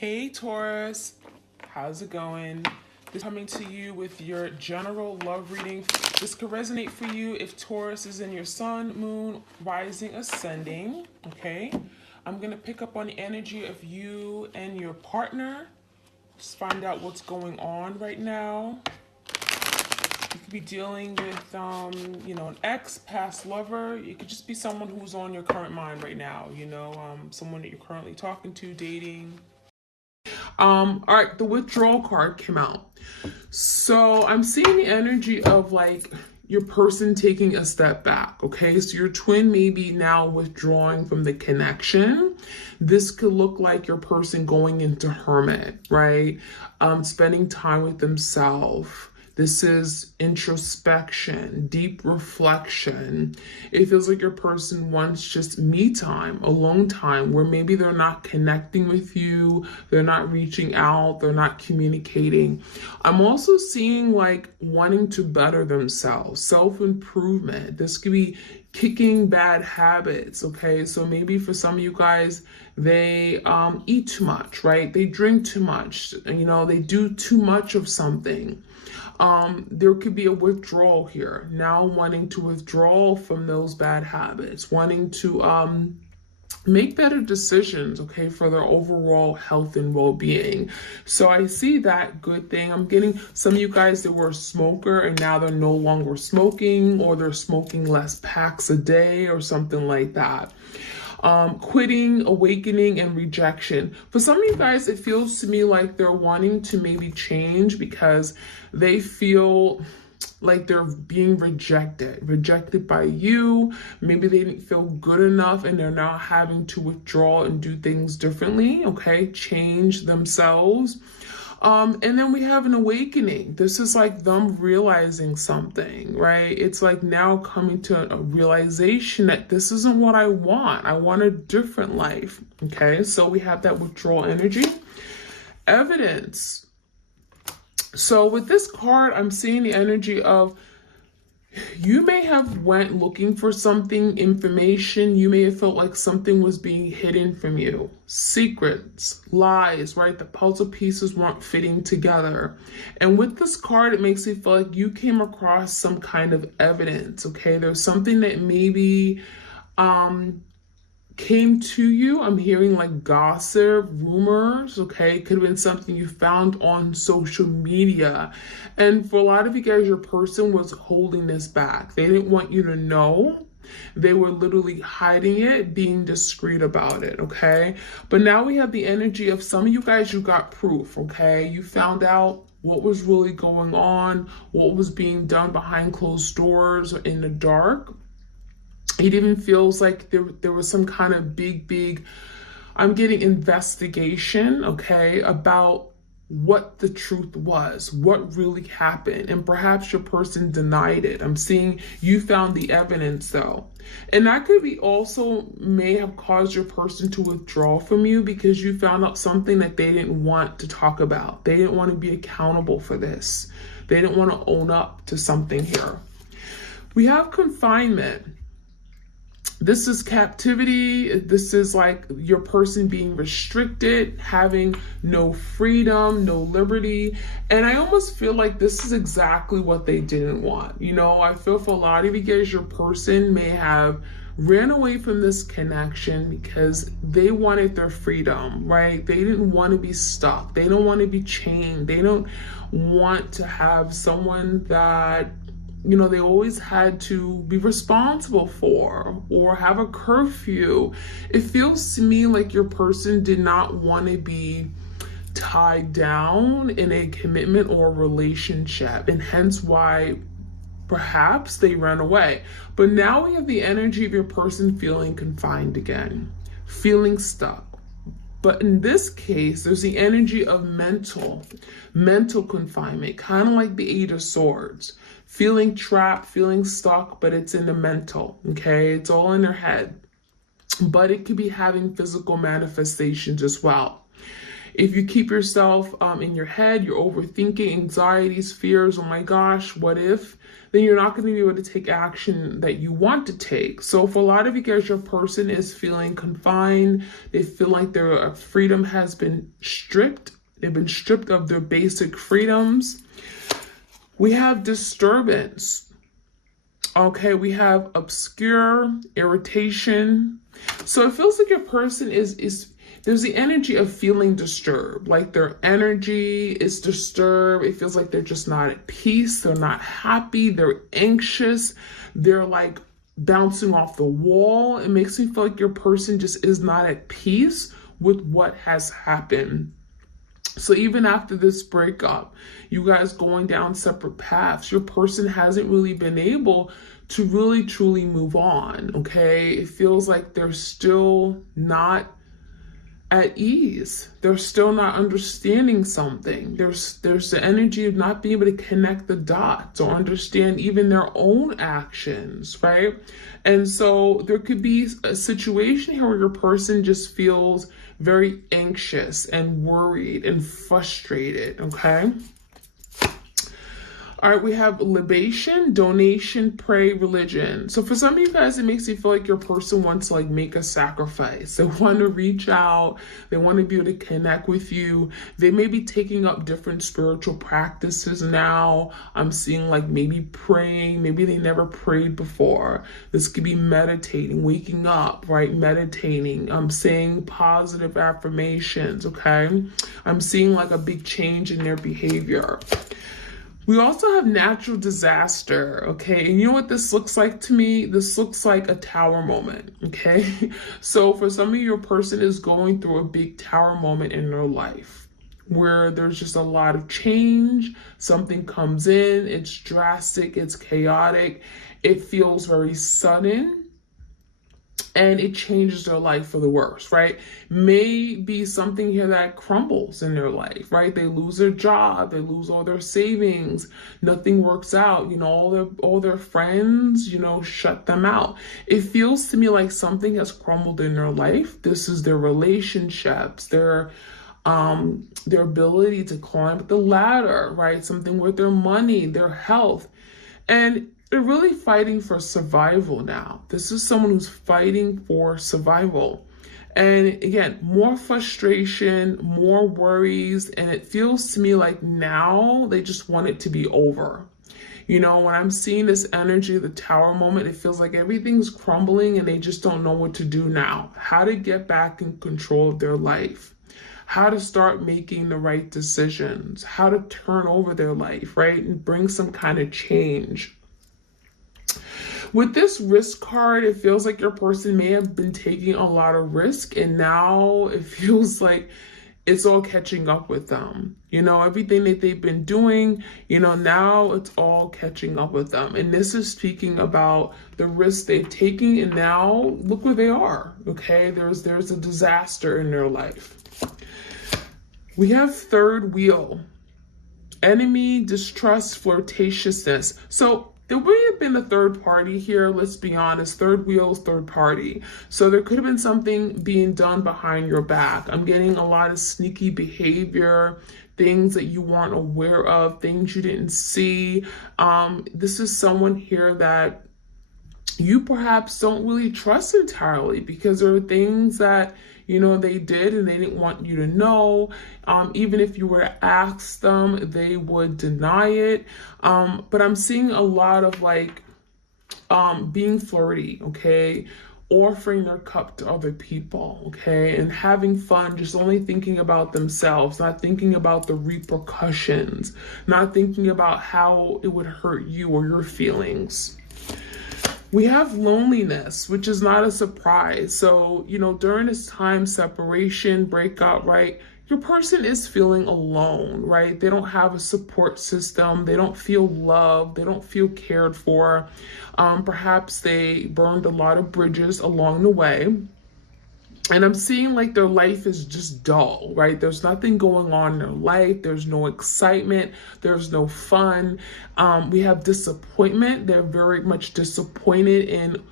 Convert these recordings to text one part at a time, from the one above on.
Hey Taurus, how's it going? This is coming to you with your general love reading. This could resonate for you if Taurus is in your sun, moon, rising, ascending, okay? I'm going to pick up on the energy of you and your partner. Just find out what's going on right now. You could be dealing with, an ex, past lover. It could just be someone who's on your current mind right now, someone that you're currently talking to, dating. All right, the withdrawal card came out. So I'm seeing the energy of like your person taking a step back, okay? So your twin may be now withdrawing from the connection. This could look like your person going into hermit, right? Spending time with themselves. This is introspection, deep reflection. It feels like your person wants just me time, alone time, where maybe they're not connecting with you, they're not reaching out, they're not communicating. I'm also seeing like wanting to better themselves, self-improvement. This could be kicking bad habits, okay? So maybe for some of you guys, they eat too much, right? They drink too much, they do too much of something. There could be a withdrawal here, now wanting to withdraw from those bad habits, wanting to make better decisions, okay, for their overall health and well-being. So I see that good thing. I'm getting some of you guys that were a smoker and now they're no longer smoking, or they're smoking less packs a day or something like that. Quitting, awakening, and rejection. For some of you guys, it feels to me like they're wanting to maybe change because they feel like they're being rejected by you. Maybe they didn't feel good enough and they're now having to withdraw and do things differently, okay? Change themselves. And then we have an awakening. This is like them realizing something, right? It's like now coming to a realization that this isn't what I want. I want a different life, okay? So we have that withdrawal energy. Evidence. So with this card, I'm seeing the energy of you may have went looking for something, information. You may have felt like something was being hidden from you. Secrets, lies, right? The puzzle pieces weren't fitting together. And with this card, it makes me feel like you came across some kind of evidence, okay? There's something that maybe came to you. I'm hearing like gossip, rumors, okay? It could have been something you found on social media. And for a lot of you guys, your person was holding this back. They didn't want you to know. They were literally hiding it, being discreet about it, okay? But now we have the energy of some of you guys, you got proof, okay? You found out what was really going on, what was being done behind closed doors or in the dark. It even feels like there was some kind of big, I'm getting investigation, okay, about what the truth was, what really happened. And perhaps your person denied it. I'm seeing you found the evidence though. And that could be also may have caused your person to withdraw from you because you found out something that they didn't want to talk about. They didn't want to be accountable for this. They didn't want to own up to something here. We have confinement. This is captivity. This is like your person being restricted, having no freedom, no liberty. And I almost feel like this is exactly what they didn't want. I feel for a lot of you guys, your person may have ran away from this connection because they wanted their freedom, right? They didn't want to be stuck. They don't want to be chained. They don't want to have someone that they always had to be responsible for or have a curfew. It feels to me like your person did not want to be tied down in a commitment or relationship, and hence why perhaps they ran away. But now we have the energy of your person feeling confined again, feeling stuck. But in this case, there's the energy of mental confinement, kind of like the Eight of Swords. Feeling trapped, feeling stuck, but it's in the mental, okay? It's all in their head. But it could be having physical manifestations as well. If you keep yourself in your head, you're overthinking, anxieties, fears, oh my gosh, what if? Then you're not going to be able to take action that you want to take. So for a lot of you guys, your person is feeling confined. They feel like their freedom has been stripped. They've been stripped of their basic freedoms. We have disturbance. Okay, we have obscure, irritation. So it feels like your person is there's the energy of feeling disturbed, like their energy is disturbed. It feels like they're just not at peace. They're not happy. They're anxious. They're like bouncing off the wall. It makes me feel like your person just is not at peace with what has happened. So even after this breakup, you guys going down separate paths, your person hasn't really been able to really truly move on, okay? It feels like they're still not at ease. They're still not understanding something. There's the energy of not being able to connect the dots or understand even their own actions, right? And so there could be a situation here where your person just feels very anxious and worried and frustrated, okay? All right, we have libation, donation, pray, religion. So for some of you guys, it makes you feel like your person wants to like make a sacrifice. They want to reach out. They want to be able to connect with you. They may be taking up different spiritual practices now. I'm seeing like maybe praying. Maybe they never prayed before. This could be meditating, waking up, right? Meditating. I'm saying positive affirmations, okay? I'm seeing like a big change in their behavior. We also have natural disaster, okay? And you know what this looks like to me? This looks like a tower moment, okay? So for some of you, your person is going through a big tower moment in their life where there's just a lot of change. Something comes in, it's drastic, it's chaotic, it feels very sudden. And it changes their life for the worse, right? May be something here that crumbles in their life, right? They lose their job, they lose all their savings, nothing works out, you know, all their friends, you know, shut them out. It feels to me like something has crumbled in their life. This is their relationships, their ability to climb the ladder, right? Something with their money, their health. And they're really fighting for survival now. This is someone who's fighting for survival. And again, more frustration, more worries, and it feels to me like now they just want it to be over. You know, when I'm seeing this energy of the tower moment, it feels like everything's crumbling and they just don't know what to do now. How to get back in control of their life. How to start making the right decisions. How to turn over their life, right? And bring some kind of change. With this risk card, it feels like your person may have been taking a lot of risk and now it feels like it's all catching up with them. You know, everything that they've been doing, you know, now it's all catching up with them. And this is speaking about the risks they've taken and now look where they are, okay? There's a disaster in their life. We have third wheel, enemy, distrust, flirtatiousness. So there may have been a third party here, let's be honest. Third wheel's third party. So there could have been something being done behind your back. I'm getting a lot of sneaky behavior, things that you weren't aware of, things you didn't see. This is someone here that you perhaps don't really trust entirely because there are things that, you know, they did and they didn't want you to know. Even if you were to ask them, they would deny it. But I'm seeing a lot of like being flirty, okay? Offering their cup to other people, okay? And having fun, just only thinking about themselves, not thinking about the repercussions, not thinking about how it would hurt you or your feelings. We have loneliness, which is not a surprise. So, you know, during this time, separation, breakup, right? Your person is feeling alone, right? They don't have a support system. They don't feel loved. They don't feel cared for. Perhaps they burned a lot of bridges along the way. And I'm seeing like their life is just dull, right? There's nothing going on in their life. There's no excitement. There's no fun. We have disappointment. They're very much disappointed in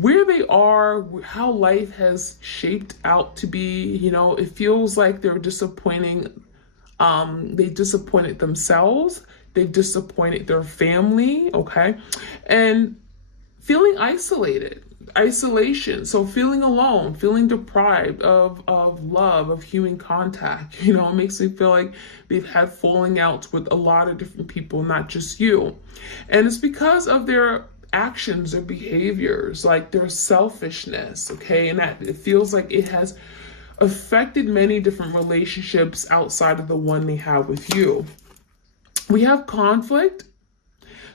where they are, how life has shaped out to be. You know, it feels like they're disappointing. They disappointed themselves. They've disappointed their family. Okay. And feeling isolated, isolation. So feeling alone, feeling deprived of love, of human contact. You know, it makes me feel like they've had falling outs with a lot of different people, not just you. And it's because of their actions, their behaviors, like their selfishness. Okay. And that it feels like it has affected many different relationships outside of the one they have with you. We have conflict.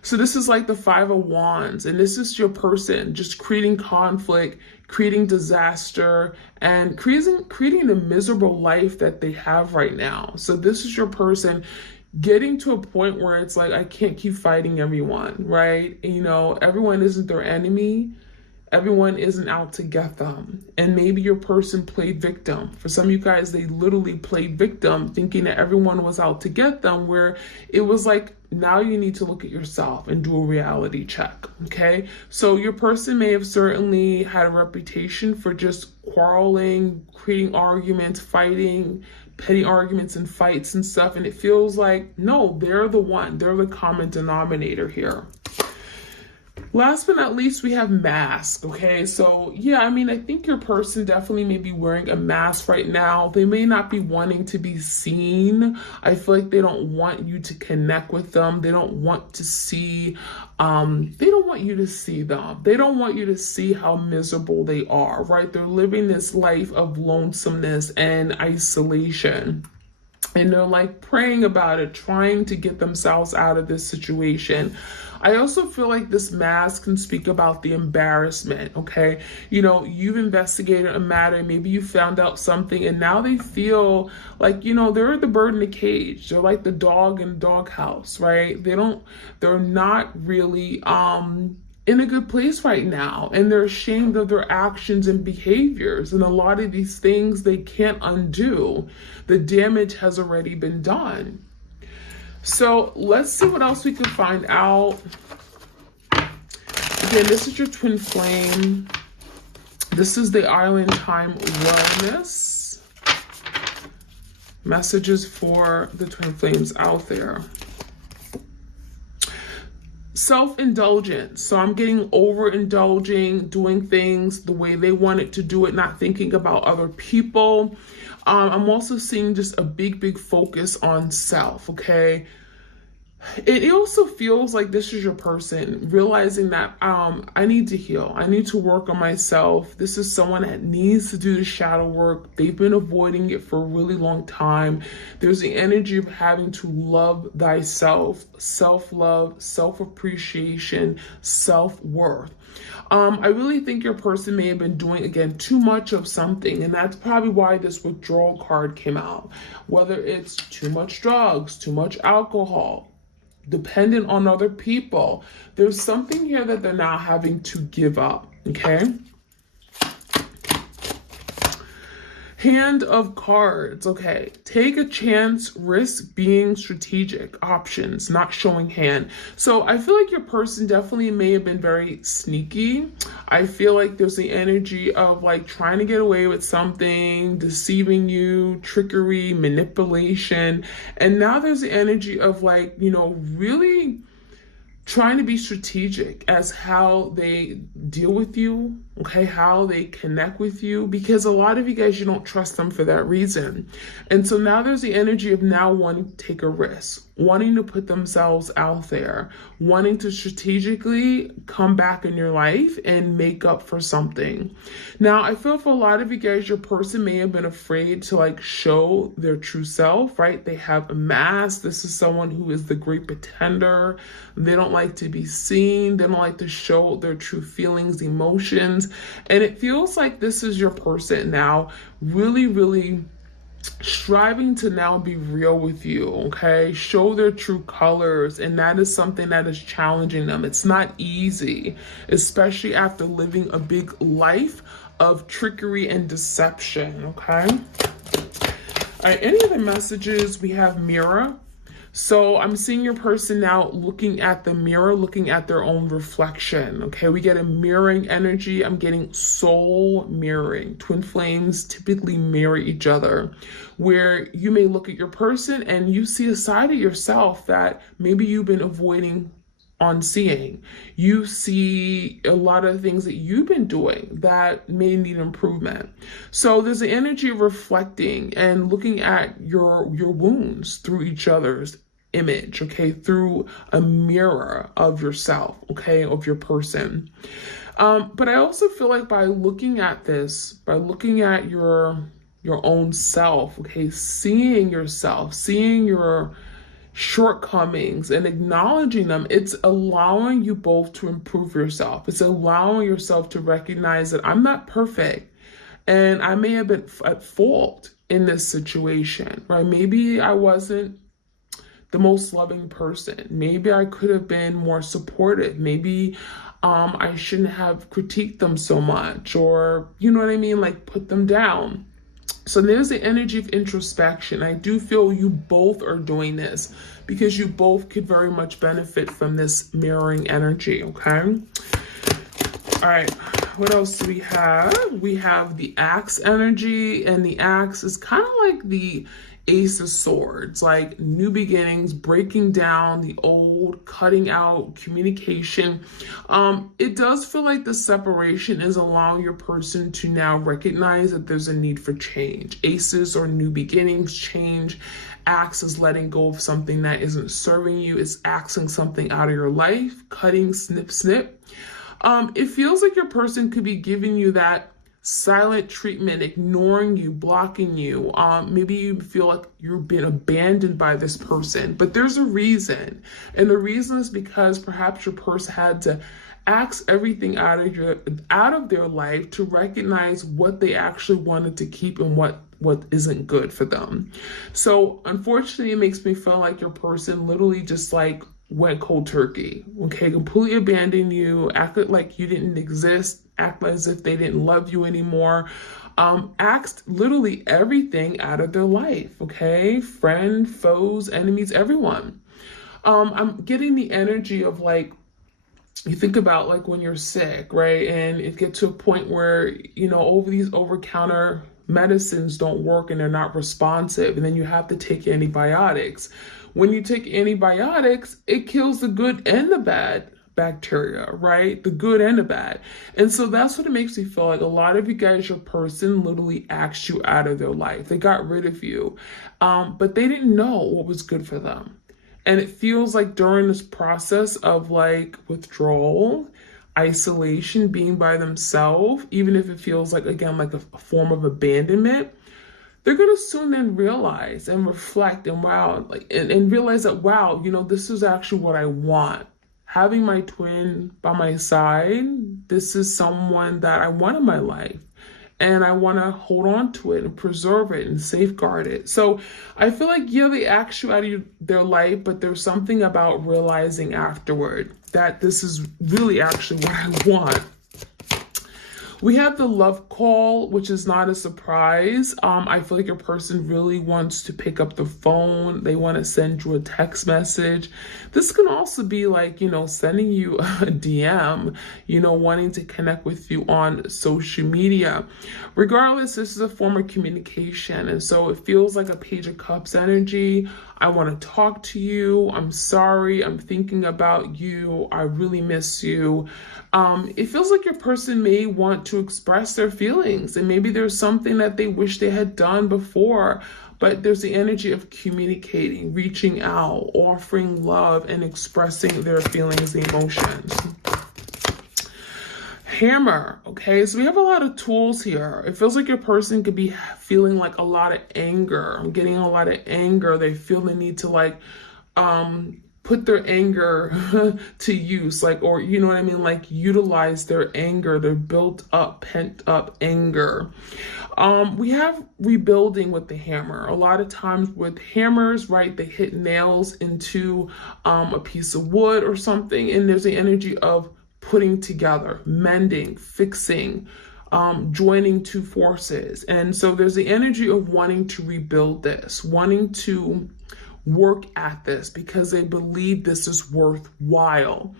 So this is like the Five of Wands, and this is your person just creating conflict, creating disaster, and creating the miserable life that they have right now. So this is your person getting to a point where it's like, I can't keep fighting everyone, right? And, you know, everyone isn't their enemy. Everyone isn't out to get them. And maybe your person played victim. For some of you guys, they literally played victim, thinking that everyone was out to get them, where it was like, now you need to look at yourself and do a reality check. Okay. So your person may have certainly had a reputation for just quarreling, creating arguments, fighting, petty arguments and fights and stuff. And it feels like, no, they're the one, they're the common denominator here. Last but not least, we have mask. Okay, so yeah, I mean, I think your person definitely may be wearing a mask right now. They may not be wanting to be seen. I feel like they don't want you to connect with them. They don't want to see, they don't want you to see them. They don't want you to see how miserable they are, right? They're living this life of lonesomeness and isolation. And they're like praying about it, trying to get themselves out of this situation. I also feel like this mask can speak about the embarrassment, okay? You know, you've investigated a matter, maybe you found out something, and now they feel like, you know, they're the bird in the cage. They're like the dog in the doghouse, right? They're not really in a good place right now, and they're ashamed of their actions and behaviors. And a lot of these things they can't undo. The damage has already been done. So let's see what else we can find out. Again, this is your twin flame. This is the Island Time Wellness. Messages for the twin flames out there. Self-indulgence. So I'm getting overindulging, doing things the way they wanted to do it, not thinking about other people. I'm also seeing just a big focus on self, okay? It also feels like this is your person realizing that I need to heal. I need to work on myself. This is someone that needs to do the shadow work. They've been avoiding it for a really long time. There's the energy of having to love thyself, self-love, self-appreciation, self-worth. I really think your person may have been doing, again, too much of something. And that's probably why this withdrawal card came out. Whether it's too much drugs, too much alcohol, dependent on other people. There's something here that they're now having to give up, okay? Hand of Cards, okay. Take a chance, risk being strategic, options, not showing hand. So I feel like your person definitely may have been very sneaky. I feel like there's the energy of like trying to get away with something, deceiving you, trickery, manipulation. And now there's the energy of like, you know, really trying to be strategic as how they deal with you, okay, how they connect with you, because a lot of you guys, you don't trust them for that reason. And so now there's the energy of now wanting to take a risk, wanting to put themselves out there, wanting to strategically come back in your life and make up for something. Now, I feel for a lot of you guys, your person may have been afraid to like show their true self, right? They have a mask. This is someone who is the great pretender. They don't like to be seen. They don't like to show their true feelings, emotions. And it feels like this is your person now really striving to now be real with you, okay? Show their true colors, and that is something that is challenging them. It's not easy, especially after living a big life of trickery and deception, okay? All right, any other messages? We have Mirror. So I'm seeing your person now looking at the mirror, looking at their own reflection. Okay, we get a mirroring energy. I'm getting soul mirroring. Twin flames typically mirror each other, where you may look at your person and you see a side of yourself that maybe you've been avoiding on seeing. You see a lot of things that you've been doing that may need improvement. So there's an energy of reflecting and looking at your wounds through each other's image, okay, through a mirror of yourself, okay, of your person. But I also feel like by looking at this, by looking at your own self, okay, seeing yourself, seeing your shortcomings and acknowledging them, it's allowing you both to improve yourself. It's allowing yourself to recognize that I'm not perfect and I may have been at fault in this situation, right? Maybe I wasn't the most loving person. Maybe I could have been more supportive. Maybe I shouldn't have critiqued them so much, or, you know what I mean? Like put them down. So there's the energy of introspection. I do feel you both are doing this because you both could very much benefit from this mirroring energy, okay? All right, what else do we have? We have the axe energy, and the axe is kind of like the Ace of Swords, like new beginnings, breaking down the old, cutting out communication. It does feel like the separation is allowing your person to now recognize that there's a need for change. Aces or new beginnings, change. Axe is letting go of something that isn't serving you. It's axing something out of your life, cutting, snip, snip. It feels like your person could be giving you that silent treatment, ignoring you, blocking you. Maybe you feel like you've been abandoned by this person, but there's a reason. And the reason is because perhaps your person had to axe everything out of their life to recognize what they actually wanted to keep and what isn't good for them. So unfortunately, it makes me feel like your person literally just like went cold turkey, okay, completely abandoned you, acted like you didn't exist, act as if they didn't love you anymore, axed literally everything out of their life, okay, friend, foes, enemies, everyone. I'm getting the energy of like, you think about like when you're sick, right, and it gets to a point where, you know, over-the-counter medicines don't work and they're not responsive, and then you have to take antibiotics. When you take antibiotics, it kills the good and the bad bacteria, right? The good and the bad. And so that's what it makes me feel like. A lot of you guys, your person literally axed you out of their life. They got rid of you, but they didn't know what was good for them. And it feels like during this process of like withdrawal, isolation, being by themselves, even if it feels like, again, like a form of abandonment, they're going to soon then realize and reflect and and realize that, wow, you know, this is actually what I want. Having my twin by my side, this is someone that I want in my life. And I want to hold on to it and preserve it and safeguard it. So I feel like, yeah, they act you out of their life, but there's something about realizing afterward that this is really actually what I want. We have the love call, which is not a surprise. I feel like your person really wants to pick up the phone. They want to send you a text message. This can also be like, you know, sending you a DM, you know, wanting to connect with you on social media. Regardless, this is a form of communication. And so it feels like a Page of Cups energy. I want to talk to you. I'm sorry. I'm thinking about you. I really miss you. It feels like your person may want to express their feelings, and maybe there's something that they wish they had done before, but there's the energy of communicating, reaching out, offering love, and expressing their feelings and emotions. Hammer, okay, so we have a lot of tools here. It feels like your person could be feeling like a lot of anger. I'm getting a lot of anger. They feel the need to like put their anger to use, like, or you know what I mean, like utilize their anger, their built up, pent up anger. We have rebuilding with the hammer. A lot of times with hammers, right, they hit nails into a piece of wood or something, and there's the energy of putting together, mending, fixing, joining two forces. And so there's the energy of wanting to rebuild this, wanting to work at this because they believe this is worthwhile.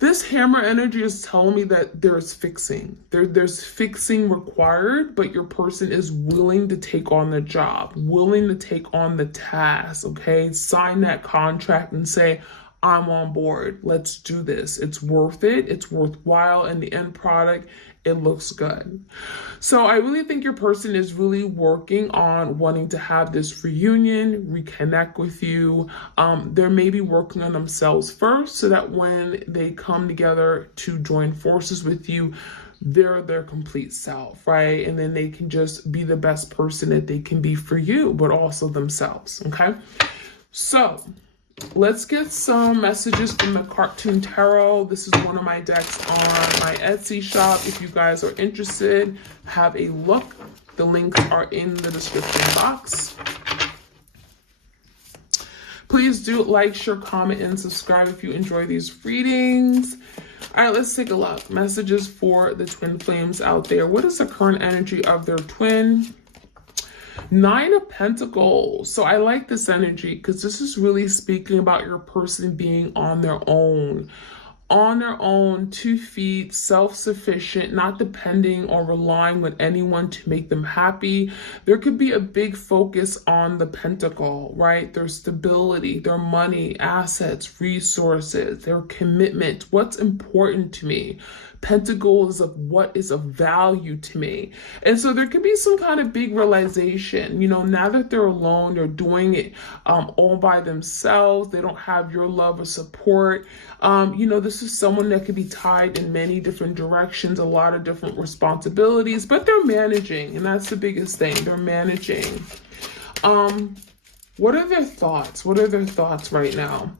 This hammer energy is telling me that there's fixing. There's fixing required, but your person is willing to take on the job, willing to take on the task, okay? Sign that contract and say, I'm on board. Let's do this. It's worth it. It's worthwhile. And the end product, it looks good. So I really think your person is really working on wanting to have this reunion, reconnect with you. They're maybe working on themselves first so that when they come together to join forces with you, they're their complete self, right? And then they can just be the best person that they can be for you, but also themselves, okay? So let's get some messages from the Cartoon Tarot. This is one of my decks on my Etsy shop. If you guys are interested, have a look. The links are in the description box. Please do like, share, comment, and subscribe if you enjoy these readings. All right, let's take a look. Messages for the twin flames out there. What is the current energy of their twin? 9 of Pentacles. So I like this energy because this is really speaking about your person being on their own. On their own, 2 feet, self-sufficient, not depending or relying on anyone to make them happy. There could be a big focus on the pentacle, right? Their stability, their money, assets, resources, their commitment. What's important to me? Pentacles of what is of value to me. And so there could be some kind of big realization, you know, now that they're alone, they're doing it all by themselves. They don't have your love or support. You know, this is someone that could be tied in many different directions, a lot of different responsibilities, but they're managing. And that's the biggest thing. They're managing. What are their thoughts? What are their thoughts right now?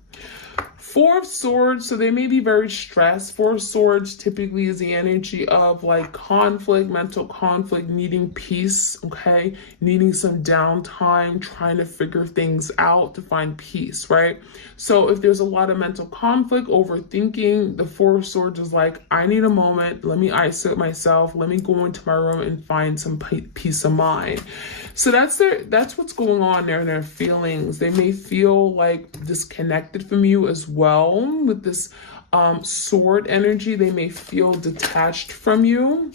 4 of Swords, so they may be very stressed. 4 of Swords typically is the energy of like conflict, mental conflict, needing peace, okay? Needing some downtime, trying to figure things out to find peace, right? So if there's a lot of mental conflict, overthinking, the 4 of Swords is like, I need a moment. Let me isolate myself. Let me go into my room and find some peace of mind. So that's what's going on there in their feelings. They may feel like disconnected from you as well with this sword energy. They may feel detached from you.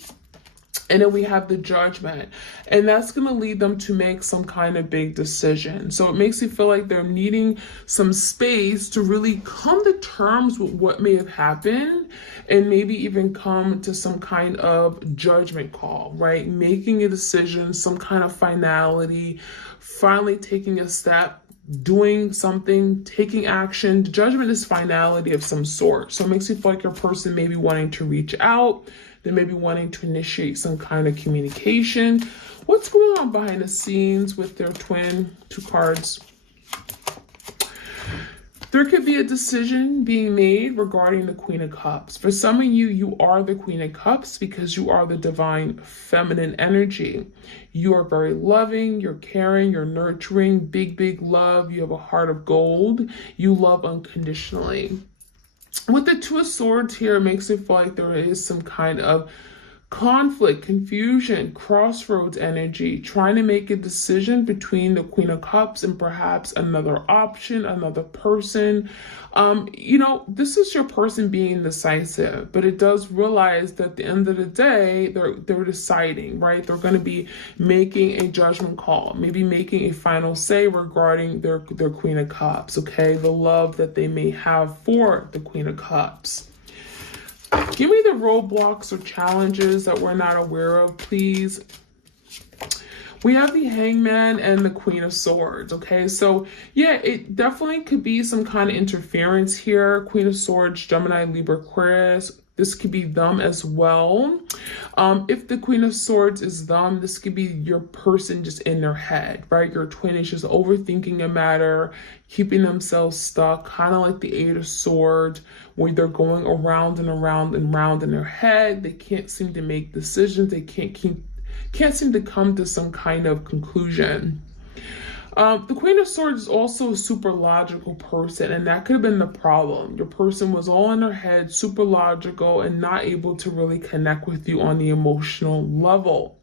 And then we have the Judgment, and that's going to lead them to make some kind of big decision. So it makes you feel like they're needing some space to really come to terms with what may have happened and maybe even come to some kind of judgment call, right? Making a decision, some kind of finality, finally taking a step, doing something, taking action. Judgment is finality of some sort. So it makes you feel like your person may be wanting to reach out. They may be wanting to initiate some kind of communication. What's going on behind the scenes with their twin? 2 cards. There could be a decision being made regarding the Queen of Cups. For some of you, you are the Queen of Cups because you are the divine feminine energy. You are very loving, you're caring, you're nurturing, big, big love. You have a heart of gold. You love unconditionally. With the 2 of Swords here, it makes it feel like there is some kind of conflict, confusion, crossroads energy, trying to make a decision between the Queen of Cups and perhaps another option, another person. You know, this is your person being decisive, but it does realize that at the end of the day, they're deciding, right? They're going to be making a judgment call, maybe making a final say regarding their Queen of Cups, okay? The love that they may have for the Queen of Cups. Give me the roadblocks or challenges that we're not aware of, please. We have the Hangman and the Queen of Swords, okay? So, yeah, it definitely could be some kind of interference here. Queen of Swords, Gemini, Libra, Aquarius. This could be them as well. If the Queen of Swords is them, this could be your person just in their head, right? Your twin is just overthinking a matter, keeping themselves stuck, kind of like the 8 of Swords, where they're going around and around and round in their head. They can't seem to make decisions. They can't seem to come to some kind of conclusion. The Queen of Swords is also a super logical person, and that could have been the problem. Your person was all in their head, super logical, and not able to really connect with you on the emotional level.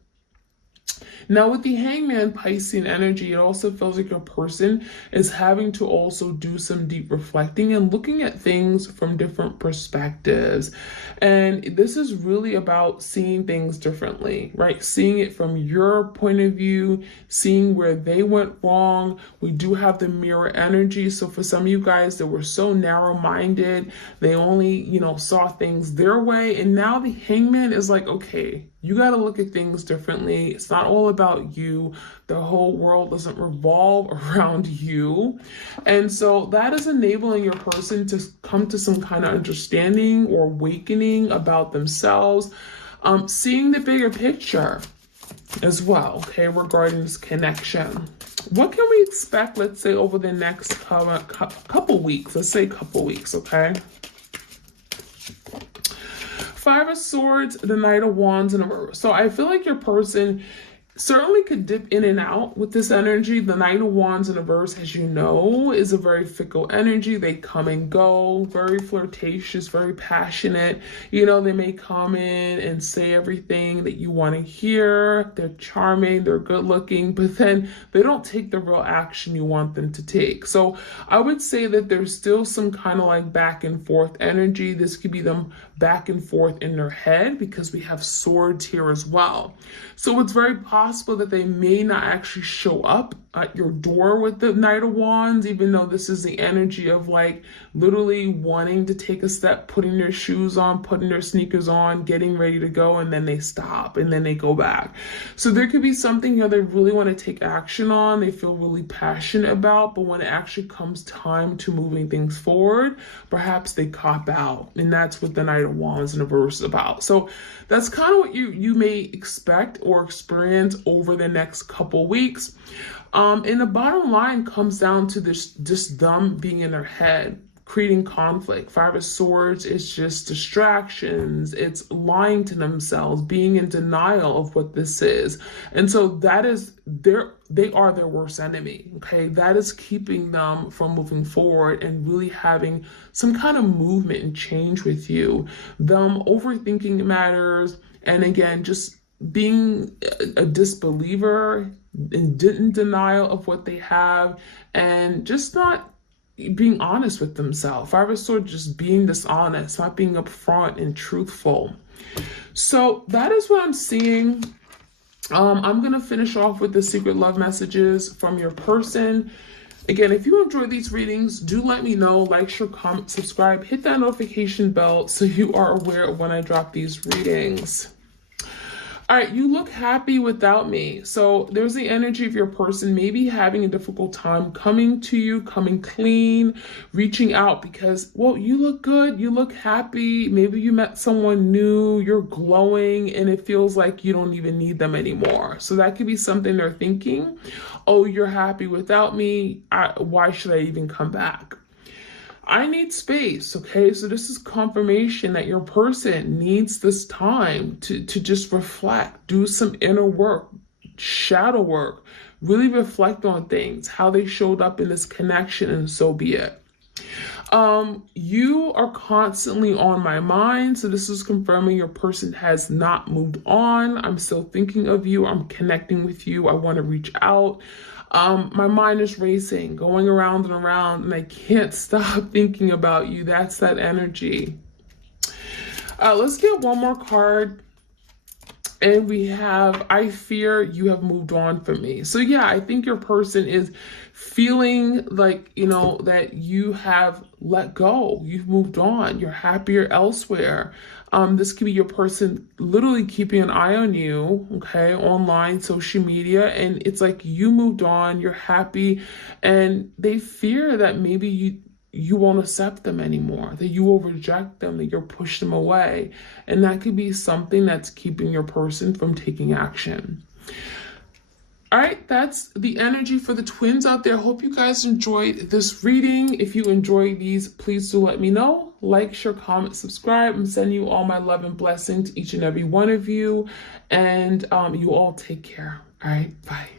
Now with the Hangman Piscean energy, it also feels like your person is having to also do some deep reflecting and looking at things from different perspectives. And this is really about seeing things differently, right? Seeing it from your point of view, seeing where they went wrong. We do have the mirror energy. So for some of you guys that were so narrow-minded, they only, saw things their way. And now the Hangman is like, okay, you got to look at things differently. It's not all about you. The whole world doesn't revolve around you. And so that is enabling your person to come to some kind of understanding or awakening about themselves, seeing the bigger picture as well, okay, regarding this connection. What can we expect, let's say, over the next couple weeks? Let's say couple weeks, okay? Five of Swords, the Knight of Wands, and a reverse. So I feel like your person certainly could dip in and out with this energy. The Knight of Wands in reverse, as you know, is a very fickle energy. They come and go, very flirtatious, very passionate. They may come in and say everything that you want to hear. They're charming, they're good looking, but then they don't take the real action you want them to take. So I would say that there's still some kind of like back and forth energy. This could be them back and forth in their head because we have swords here as well. So it's very possible that they may not actually show up at your door with the Knight of Wands, even though this is the energy of like literally wanting to take a step, putting their shoes on, putting their sneakers on, getting ready to go, and then they stop and then they go back. So there could be something here they really want to take action on, they feel really passionate about, but when it actually comes time to moving things forward, perhaps they cop out. And that's what the Knight of Wands in reverse is about. So that's kind of what you may expect or experience over the next couple weeks. And the bottom line comes down to this, just them being in their head, creating conflict. Five of Swords is just distractions. It's lying to themselves, being in denial of what this is. And so that is they are their worst enemy. Okay. That is keeping them from moving forward and really having some kind of movement and change with you. Them overthinking matters. And again, just being a disbeliever and in denial of what they have and just not being honest with themselves. Five of Swords, just being dishonest, not being upfront and truthful. So that is what I'm seeing. I'm going to finish off with the secret love messages from your person. Again, if you enjoy these readings, do let me know. Like, share, comment, subscribe, hit that notification bell so you are aware of when I drop these readings. All right, you look happy without me. So there's the energy of your person maybe having a difficult time coming to you, coming clean, reaching out because, well, you look good, you look happy. Maybe you met someone new, you're glowing, and it feels like you don't even need them anymore. So that could be something they're thinking. Oh, you're happy without me. Why should I even come back? I need space, okay? So this is confirmation that your person needs this time to just reflect, do some inner work, shadow work, really reflect on things, how they showed up in this connection, and so be it. You are constantly on my mind. So this is confirming your person has not moved on. I'm still thinking of you. I'm connecting with you. I want to reach out. My mind is racing, going around and around, and I can't stop thinking about you. That's that energy. Let's get one more card. And we have, I fear you have moved on from me. So yeah, I think your person is feeling like, that you have let go. You've moved on. You're happier elsewhere. This could be your person literally keeping an eye on you, okay, online, social media. And it's like you moved on, you're happy, and they fear that maybe you won't accept them anymore, that you will reject them, that you'll push them away. And that could be something that's keeping your person from taking action. All right, that's the energy for the twins out there. Hope you guys enjoyed this reading. If you enjoy these, please do let me know. Like, share, comment, subscribe. I'm sending you all my love and blessing to each and every one of you. And you all take care. All right, bye.